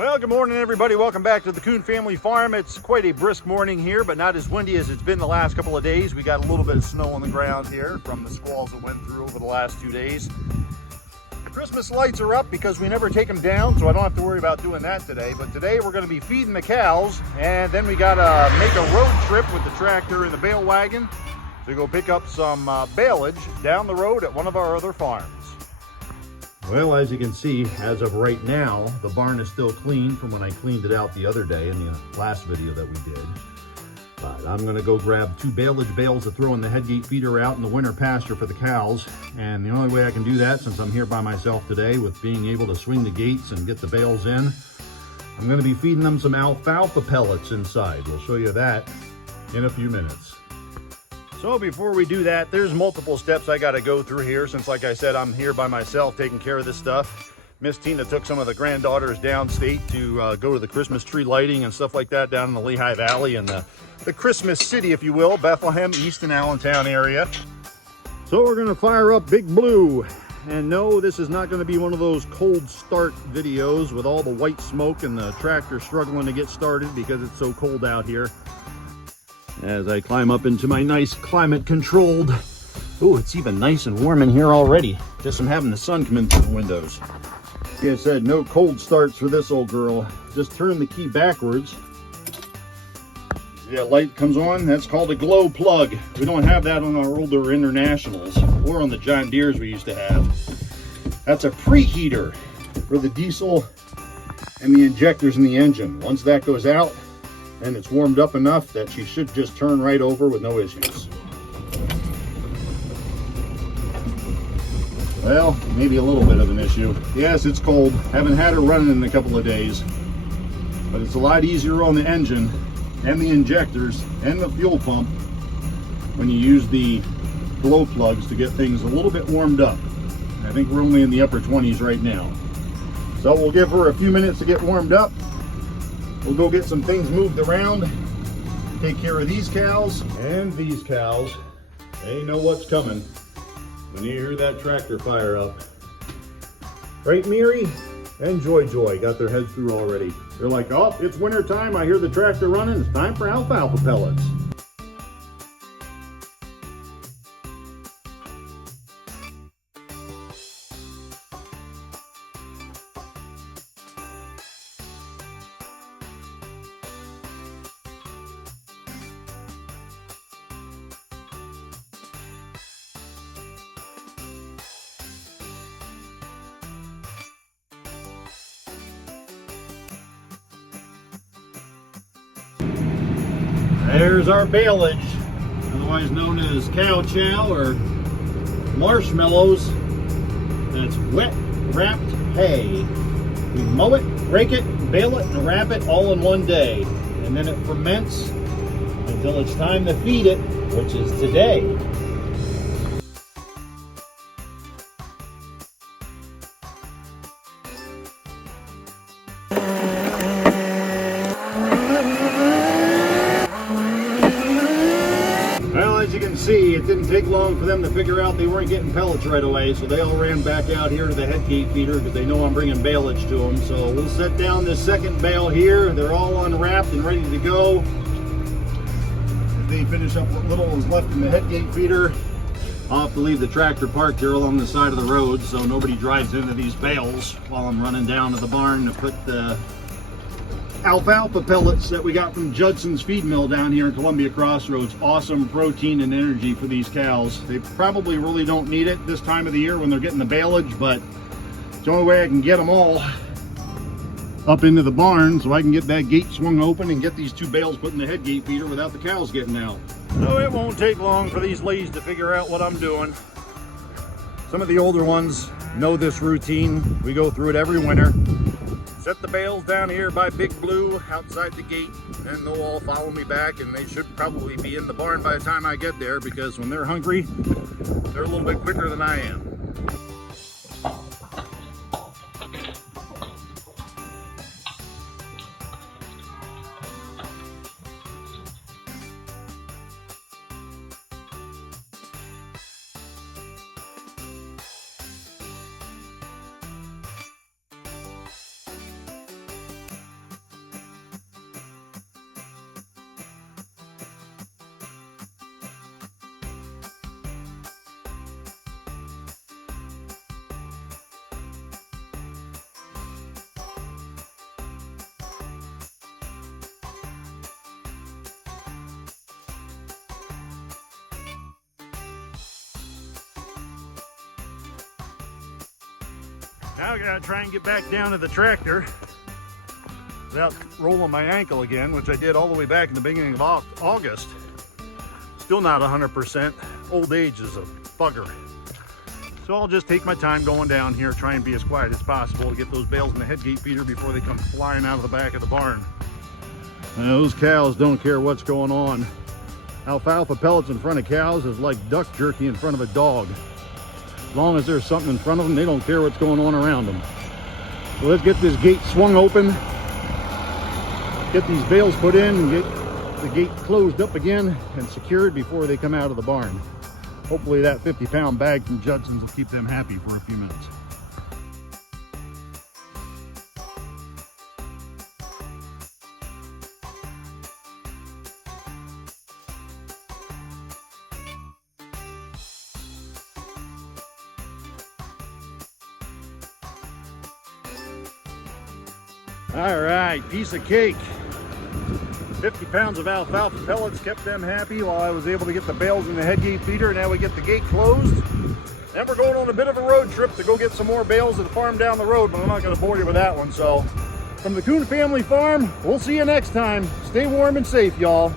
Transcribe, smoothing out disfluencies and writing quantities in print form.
Well, good morning, everybody. Welcome back to the Coon Family Farm. It's quite a brisk morning here, but not as windy as it's been the last couple of days. We got a little bit of snow on the ground here from the squalls that went through over the last 2 days. The Christmas lights are up because we never take them down, so I don't have to worry about doing that today. But today we're going to be feeding the cows, and then we got to make a road trip with the tractor and the bale wagon to go pick up some baleage down the road at one of our other farms. Well, as you can see, as of right now, the barn is still clean from when I cleaned it out the other day in the last video that we did. But I'm gonna go grab 2 baleage bales to throw in the headgate feeder out in the winter pasture for the cows. And the only way I can do that, since I'm here by myself today with being able to swing the gates and get the bales in, I'm gonna be feeding them some alfalfa pellets inside. We'll show you that in a few minutes. So before we do that, there's multiple steps I got to go through here since, like I said, I'm here by myself taking care of this stuff. Miss Tina took some of the granddaughters downstate to go to the Christmas tree lighting and stuff like that down in the Lehigh Valley and the Christmas city, if you will, Bethlehem, East and Allentown area. So we're going to fire up Big Blue. And no, this is not going to be one of those cold start videos with all the white smoke and the tractor struggling to get started because it's so cold out here. As I climb up into my nice climate controlled, oh, it's even nice and warm in here already, just from having the sun come in through the windows. Like I said, no cold starts for this old girl. Just turn the key backwards. See that light comes on? That's called a glow plug. We don't have that on our older Internationals or on the John Deeres we used to have. That's a preheater for the diesel and the injectors in the engine. Once that goes out, and it's warmed up enough that she should just turn right over with no issues. Well, maybe a little bit of an issue. Yes, it's cold. Haven't had her running in a couple of days. But it's a lot easier on the engine and the injectors and the fuel pump when you use the glow plugs to get things a little bit warmed up. I think we're only in the upper 20s right now. So we'll give her a few minutes to get warmed up. We'll go get some things moved around, take care of these cows and these cows. They know what's coming when you hear that tractor fire up. Right, Miri and Joy got their heads through already. They're like, oh, it's winter time. I hear the tractor running. It's time for alfalfa pellets. There's our baleage, otherwise known as Cow-Chow or marshmallows. That's wet wrapped hay. We mow it, rake it, bale it, and wrap it all in one day. And then it ferments until it's time to feed it, which is today. As you can see, it didn't take long for them to figure out they weren't getting pellets right away, so they all ran back out here to the headgate feeder because they know I'm bringing baleage to them. So we'll set down this second bale here. They're all unwrapped and ready to go. If they finish up what little is left in the headgate feeder, I'll have to leave the tractor parked here along the side of the road so nobody drives into these bales while I'm running down to the barn to put the alfalfa pellets that we got from Judson's feed mill down here in Columbia Crossroads. Awesome protein and energy for these cows. They probably really don't need it this time of the year when they're getting the baleage, but it's the only way I can get them all up into the barn so I can get that gate swung open and get these 2 bales put in the headgate feeder without the cows getting out. So it won't take long for these ladies to figure out what I'm doing. Some of the older ones know this routine. We go through it every winter. Set the bales down here by Big Blue outside the gate, and they'll all follow me back, and they should probably be in the barn by the time I get there because when they're hungry, they're a little bit quicker than I am. Now I gotta try and get back down to the tractor without rolling my ankle again, which I did all the way back in the beginning of August. Still not 100%. Old age is a bugger. So I'll just take my time going down here, try and be as quiet as possible to get those bales in the head gate feeder before they come flying out of the back of the barn. And those cows don't care what's going on. Alfalfa pellets in front of cows is like duck jerky in front of a dog. As long as there's something in front of them, they don't care what's going on around them. So let's get this gate swung open, get these bales put in, and get the gate closed up again and secured before they come out of the barn. Hopefully that 50-pound bag from Judson's will keep them happy for a few minutes. All right, piece of cake. 50 pounds of alfalfa pellets kept them happy while I was able to get the bales in the head gate feeder. Now we get the gate closed. Then we're going on a bit of a road trip to go get some more bales at the farm down the road, but I'm not going to bore you with that one. So from the Coon Family Farm, we'll see you next time. Stay warm and safe, y'all.